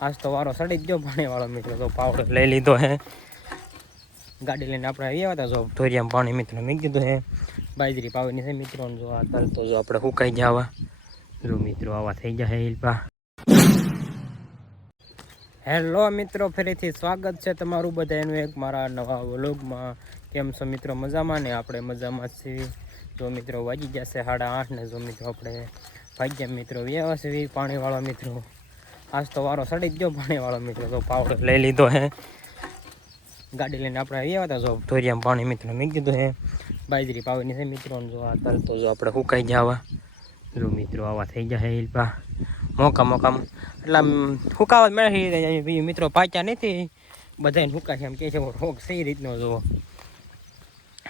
આજ તો વારો સડી જ ગયો પાણીવાળો મિત્રો, તો પાવડર લઈ લીધો હે. ગાડી લઈને આપણે આવ્યા હતા, જો ધોરિયામાં પાણી મિત્રો મૂકી દીધું હે. બાજરી પાવાની છે મિત્રો, જો આ તલ તો જો આપણે સુકાઈ ગયા આવા, જો મિત્રો આવા થઈ જાય હિલપા. હેલો મિત્રો, ફરીથી સ્વાગત છે તમારું બધાનું એક મારા નવા વ્લોગમાં. કેમ છો મિત્રો? મજામાં ને? આપણે મજામાં છીએ. જો મિત્રો વાગી જશે 8:30 ને જો મિત્રો આપણે ભાગ્યા મિત્રો વ્યવસ્થિત પાણીવાળા મિત્રો. આજ તો વારો સડી જ ગયો પાણીવાળો મિત્રો, તો પાવડર લઈ લીધો હે. ગાડી લઈને આપણે આવ્યા હતા, જો ધોરિયામાં પાણી મિત્રો મૂકી દીધું હે. બાજરી પાવાની છે મિત્રો, જો આ તલ તો જો આપણે સુકાઈ ગયા આવા, જો મિત્રો આવા થઈ જાય હિલપા. મોકા એટલે સુકાવા મેળવી મિત્રો, પાચ્યા નથી બધાને સુકાશે એમ કે છે, રોગ સહી રીતનો જોવો.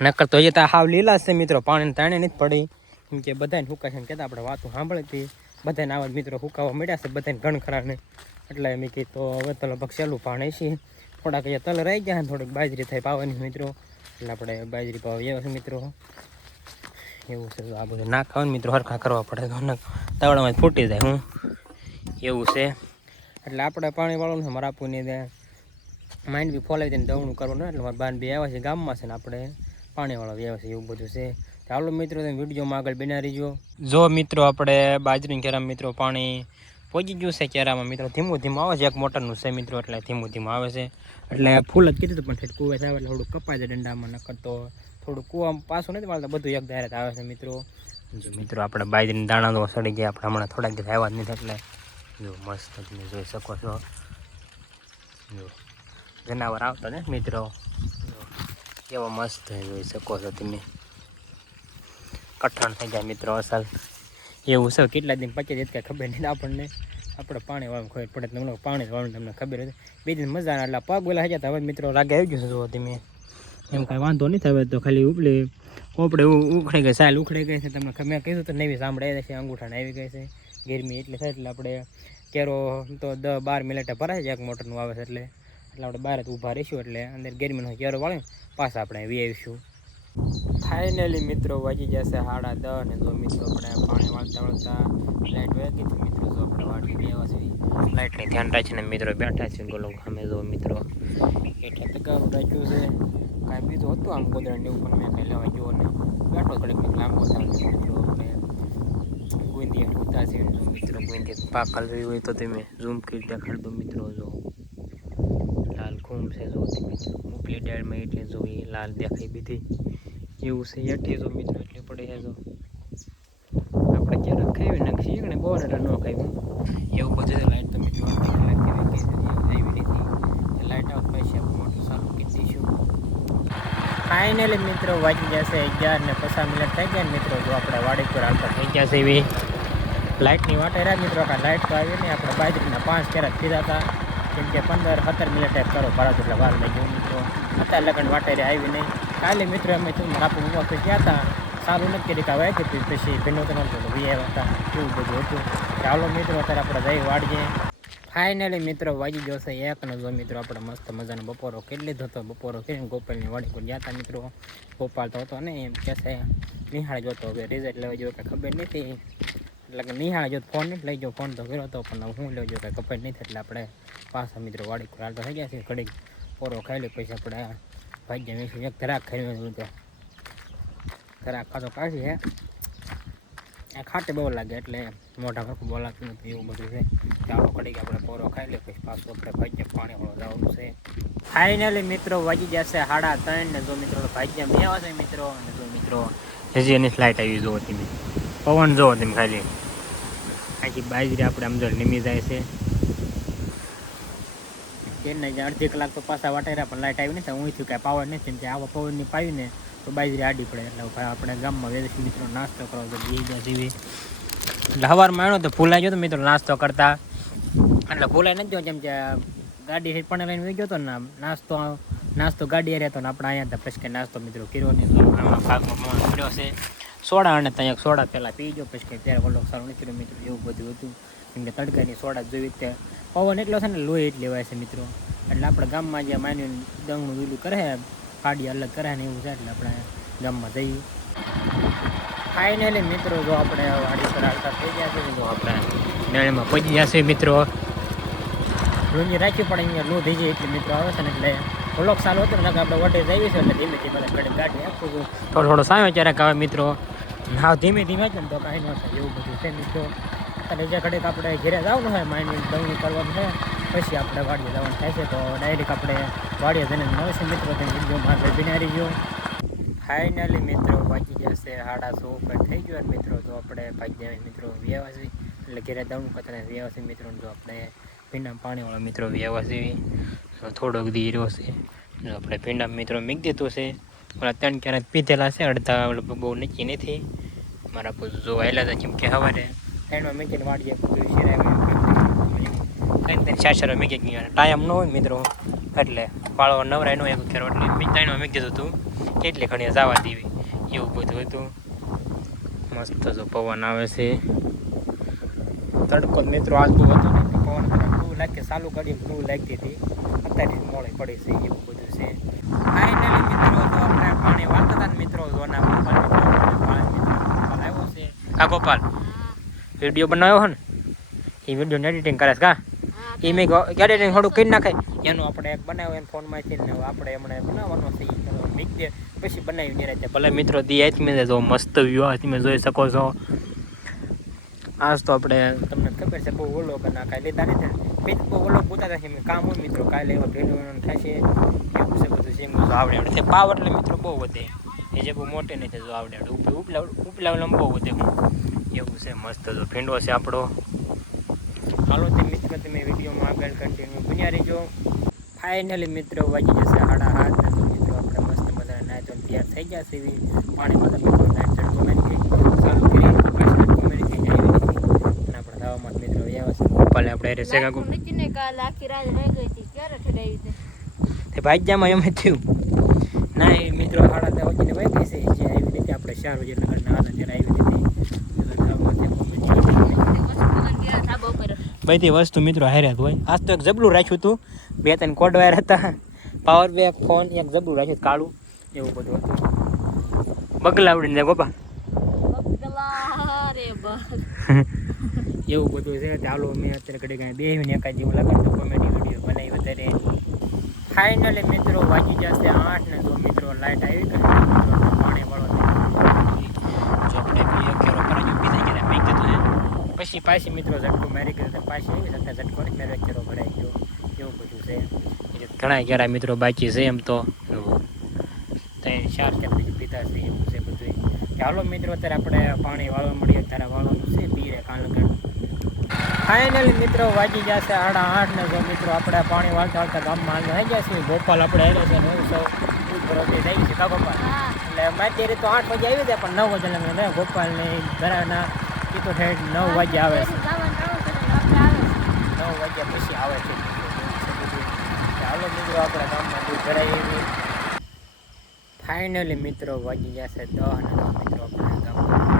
નકર તો એ તો હાવ લીલા છે મિત્રો, પાણી તાણે નથી પડી એમ કે બધાને સુકાશે એમ કહેતા. આપણે વાતો સાંભળી હતી, બધાને આવા મિત્રો સુકાવા મળ્યા છે બધાને ઘણ ખરાને. એટલે એમ કે તો હવે તો લગભગ સહેલું પાણી છે, થોડાક અહીંયા તલ રહી ગયા ને થોડીક બાજરી થાય પાવાની મિત્રો, એટલે આપણે બાજરી પાવા આવ્યા છે મિત્રો. એવું છે, આ બધું નાખવાનું મિત્રો હરખા કરવા પડે, તો તાવડામાં ફૂટી જાય હું એવું છે. એટલે આપણે પાણીવાળું છે મારા આપુની માઇન્ડ બી ફોલાવી દઈને દવણું કરવાનું, એટલે મારા બાન બી આવ્યા છે ગામમાં છે ને આપણે પાણીવાળા આવ્યા છે એવું બધું છે. ચાલો મિત્રો તમે વિડીયોમાં આગળ બના રહીજો. જો મિત્રો આપણે બાજરીની કેરામાં મિત્રો પાણી પહોંચી ગયું છે કેરામાં મિત્રો, ધીમું ધીમું આવે છે, એક મોટરનું છે મિત્રો, એટલે ધીમું ધીમું આવે છે. એટલે ફૂલ જ કીધું પણ ઠેઠ કુવે આવે એટલે થોડું કપાય છે દંડામાં, નકર તો થોડું કૂવામાં પાછું નથી મળતા, બધું એક ધારે આવે છે મિત્રો. જો મિત્રો આપણે બાજરીના દાણા તો સડી ગયા, આપણે હમણાં થોડાક દિવસ આવ્યા જ નથી, એટલે જો મસ્ત તમે જોઈ શકો છો. જો જનાવર આવતા ને મિત્રો, કેવો મસ્ત જોઈ શકો છો તમે. કઠણ થઈ જાય મિત્રો અસલ એવું છે. કેટલા દિન પછી જ કાંઈ ખબર નહીં આપણને, આપણે પાણી વાળું ખબર પડે તમને, પાણી વાળું તમને ખબર હતી. બીજી મજા એટલે પગ બોલા થઈ જતા. હવે મિત્રો રાગે આવી ગયું છે જુઓ તમે, એમ કાંઈ વાંધો નહીં થાય તો ખાલી ઉપલી કોપડે ઉખડી ગઈ, સાલ ઉખડી ગઈ છે. તમને મેં કીધું તો નવી સાંભળે છે, અંગૂઠાને આવી ગઈ છે ગરમી એટલે થાય. એટલે આપણે કેરો તો 10-12 મિનિટે ભરાય છે, એક મોટરનું આવે છે, એટલે આપણે બહાર જ ઊભા રહીશું, એટલે અંદર ગરમીનો કેરો વાળે પાછા આપણે વી આવીશું. ફાઇનલી મિત્રો વાગી જશે 10:30 ને જો મિત્રો આપણે પાણી વાળતા વાળતા લાઇટ વાગી હતી મિત્રો, જો આપણે વાળી ગયા છે લાઇટને ધ્યાન રાખીને મિત્રો બેઠા છે. ગોલો અમે જો મિત્રો એટલે તગારું રાખ્યું છે, કાંઈ બીજું હતું આમ ગોદડા ને એવું પણ મેં કંઈ લેવા ગયો ને બેઠો થોડીક લાંબો થાય મિત્રો. આપણે ગુંદી ઉતા છે મિત્રો, ગુંદી પાકલ રહી હોય તો તમે ઝૂમ કરી દેખાડ દો મિત્રો. જો લાલ ખૂમ છે, જો મિત્રો ઉપલી ડાળમાં એટલે જો એ લાલ દેખાઈ બીધી એવું છે. એઠી જો મિત્રો એટલી પડે છે, જો આપણે ક્યારેક ખાવી નાખીએ ને બહુ એટલે ન ખાવી એવું બધું. લાઈટ તો મિત્રો આવી નથી, લાઈટ આવત પછી આપણે મોટું સારું કરી દઈશું. ફાઇનલી મિત્રો વાગી જશે 11 ને 50 મિનિટ થઈ ગયા ને મિત્રો, જો આપણે વાડી પર હાલતા થઈ ગયા છે એવી લાઇટની વાટે રહ્યા મિત્રો. લાઇટ તો આવી નહીં, આપણે બાજરીના 5 કેરા કીધા હતા, કેમ કે 15-17 મિનિટે કરો ભરાત એટલે વાર લઈ ગયું મિત્રો. અત્યારે લગન વાટે આવી નહીં. કાલે મિત્રો અમે આપું પછી ગયા હતા, સારું નથી કરી કાંઈ વાગી પછી ભીનો તો નહોતો વી આવ્યા હતા એવું બધું હતું. ચાલો મિત્રો અત્યારે આપણે જઈ વાડીએ. ફાઇનલી મિત્રો વાગી ગયો છે 1 ને જો મિત્રો આપણે મસ્ત મજાનો બપોરો કરી લીધો હતો. બપોરો કરીને ગોપાલની વાડી પર ગયા હતા મિત્રો. ગોપાલ તો હતો ને એમ કહેશે નિહાળ જોતો, હવે રિઝલ્ટ લેવા જેવું કાંઈ ખબર નથી, એટલે કે નિહાળ જો ફોન નથી લઈ ગયો, ફોન તો કર્યો હતો પણ હું લેવા જો કાંઈ ખબર નથી. એટલે આપણે પાછા મિત્રો વાડી પર હાલતા થઈ ગયા છે. ઘડીક પોરો ખાઈ લે પછી આપણે ભાગ્યા મેં એક ઘરાક ખાઈ તો ઘરાક ખાતો કાઢી હે ખાટે બહુ લાગે એટલે મોઢા ખરખું બોલાતું નથી એવું બધું છે. ચાલો ઘડીક આપણે પોરો ખાઈ લે પછી પાછું આપણે ભાગ્યા પાણી વાળો જવાનું છે. ફાઇનલી મિત્રો વાગી જશે 3:30 ને જો મિત્રો ભાગ્યા બે આવે છે મિત્રો. અને જો મિત્રો હજી એની ફ્લાઇટ આવી જુઓ તમે, પવન જુઓ તમે ખાલી, આખી બાજરી આપણે આમ જો નીમી જાય છે. તેને અડધી કલાક તો પાછા વાટેરા પણ લાઇટ આવી નથી, હું થયું કાંઈ પાવર નથી, કે આવા પવનની પાવી ને તો બાજરી આડી પડે. એટલે આપણે ગામમાં વેદેશી મિત્રો નાસ્તો કરો તો બે જેવી એટલે સવારમાં આવ્યો તો ભૂલાઈ ગયો તો મિત્રો નાસ્તો કરતા, એટલે ભૂલાઈ નથી ગયો જેમ કે ગાડી પણ લઈને વહી ગયો હતો ને નાસ્તો ગાડી રહેતો ને આપણે અહીંયા હતા પછી કંઈ નાસ્તો મિત્રો કર્યો નહીં. ભાગમાં મોન કર્યો છે સોડા, અને ત્યાં એક સોડા પહેલાં પી ગયો પછી કંઈ ત્યારે વલોક સારું નથી કર્યો મિત્રો એવું બધું હતું. કેમ કે તડકાની સોડા જોઈ તે પવન એટલો છે ને લોહી એટલી લેવાય છે મિત્રો. એટલે આપણે ગામમાં જે માન્યું દંગનું દૂલું કરે પાડી અલગ કરે ને એવું છે, એટલે આપણે ગામમાં જઈએ. ફાઇનલી મિત્રો જો આપણે વાડી પર હાલતા થઈ ગયા છે, જો આપણે નળીમાં પહોંચી ગયા છે મિત્રો. લુંજી રાખવી પડે અહીંયા લો થઈ જાય એટલે મિત્રો આવે છે ને એટલે વ્લોગ સારો હતો ને આપણે વટે જઈએ છીએ એટલે ધીમે ધીમે ઘડી ગાડી આપું છું થોડો સામે ક્યારેક આવે મિત્રો હા ધીમે ધીમે જ ને તો કાંઈ ન થાય એવું બધું છે મિત્રો અને જે ઘડીક આપણે ઘરે જવાનું હોય માઇન્ડ દવણી કરવાનું છે પછી આપણે વાડીએ જવાનું થાય છે તો ડાયરેક્ટ આપણે વાડીએ જઈને મળશે મિત્રો તો વિડીયોમાં વેબિનારી ગયો ફાઇનલી મિત્રો વાગી જશે 9:30 ઉપર થઈ ગયો મિત્રો તો આપણે ભાગી જાય મિત્રો વ્યવસાય એટલે ઘરે દવણું કરતા વ્યવસાય મિત્રો જો આપણે ભીંડા પાણીવાળા મિત્રો વ્યવસાય થોડોક દી રહ્યો છે આપણે ભીંડા મિત્રો મીક દીધું છે ઓલા 3 ક્યારેક પીધેલા છે અડધા બહુ નક્કી નથી મારા બધું જો આવેલા હતા કેમ કે સવારે એનો મીકીને વાડીએ બધું શિરાય ચાર મીકી ગયા ટાઈમ ન હોય મિત્રો એટલે પાળો નવરાય ન એક ખેરો એટલે ત્રણમાં મીકી દીધું હતું કેટલી ઘણી જવા દેવી એવું બધું હતું મસ્ત જો પવન આવે છે તડકો મિત્રો આજ બહુ હતો ને પવન બહુ લાગે ચાલુ કરી બહુ લાગતી હતી અત્યારે મોડે પડે છે એવું બધું છે ફાઇનલી મિત્રો તો આપણે પાણી વાળતા હતા ને મિત્રો જોના ગોપાલ આવ્યો છે કા ગોપાલ વિડીયો બનાવ્યો હે ને એ વિડીયો એડિટિંગ કરે છે કા એ મેં એડિટિંગ થોડું કરી નાખે એનું આપણે એક બનાવ્યું એને ફોનમાંથી ને આપણે હમણાં બનાવવાનો છે એ મીક દે પછી બનાવી નિરાતે ભલે મિત્રો દી આજ મેં જો મસ્ત વ્યૂ તમે જોઈ શકો છો આજ તો આપણે તમને ખબર છે બહુ ઓલો ના કાંઈ લીધા નથી પેજ બહુ ઓલો પૂછતા હતા મેં કામ હોય મિત્રો કાલે એવા ભેડવાનું થશે એવું છે બધું છે એમ આવડે આવડે પાવ એટલે મિત્રો બહુ વધે એ જે બહુ મોટે નથી જો આવડે આવડે ઉપલા બહુ વધે હું એવું છે મસ્ત જો ભીંડો છે આપણો હાલો તે મિત્રો તમે વિડીયોમાં આગળ કન્ટિન્યુ બન્યા રહીજો ફાઇનલી મિત્રો વાગી જશે 7:30 તો મિત્રો આપણે મસ્ત મજા નાય તો તૈયાર થઈ ગયા છે પાણીમાં તો મિત્રો નાઈટ ચડ કોમેડી ચાલુ કરી પાછળ કોમેડી થઈ જાય અને આપણે દાવામાં મિત્રો વ્યવસ્થિત ગોપાલે આપણે રે સેગા ગો નીચે કાલ આખી રાત રહી ગઈ હતી ક્યારે ઠડાવી છે તે ભાગ્યમાં એમ થયું ના એ મિત્રો 7:30 વાગીને વહી ગઈ છે જે આવી રીતે આપણે 4 વાગે નગરના હાલ ત્યારે આવી હતી બધી વસ્તુ મિત્રો હાર્યા હોય આજ તો એક જબલું રાખ્યું હતું 2-3 કોડ વાયર હતા પાવર બેક ફોન એક જબલું રાખ્યું કાળું એવું બધું હતું બગલા ઉડીને ગોપા એવું બધું છે ચાલો મેં અત્યારે ઘડી કાંઈ 2 મિનિટ એકાદ જેવું લગાડતો કોમેડી વિડીયો બનાવી વધારે ફાઇનલી મિત્રો વાગી જશે 8 ને જો મિત્રો લાઇટ આવી ગઈ પાણી વાળો જો આપણે બીજો કેરો કરાજો બીજા કેરા મેં કીધું પછી પાછી મિત્રો ઝટકો મારી ગયો પાછી એવી સાથે ઝટકો ને મેરો કેરો ભરાઈ ગયો એવું બધું છે ઘણા કેરા મિત્રો બાકી છે એમ તો 3-4 બીજું પીતા છે એવું છે બધું ચાલો મિત્રો અત્યારે આપણે પાણી વાળવા મળીએ ત્યારે વાળવાનું છે પીરે કાલગઢ ફાઇનલી મિત્રો વાગી જશે 8:30 ને જો મિત્રો આપણે પાણી વાળતા વાળતા ગામમાં આવી ગયા છીએ ગોપાલ આપણે આવ્યો છે ને સૌ ઉપર થઈ છે કા ગોપાલ એટલે મારી ત્યારે તો 8 વાગે આવી જાય પણ 9 વાગે લઈને ગોપાલ ને ઘરના એ તો ઠેઠ 9 વાગે આવે છે 9 વાગ્યા પછી આવે છે ચાલો મિત્રો આપણે ગામમાં દૂધ ભરાઈ ફાઇનલી મિત્રો વાગી જશે 10 ને મિત્રો આપણે ગામમાં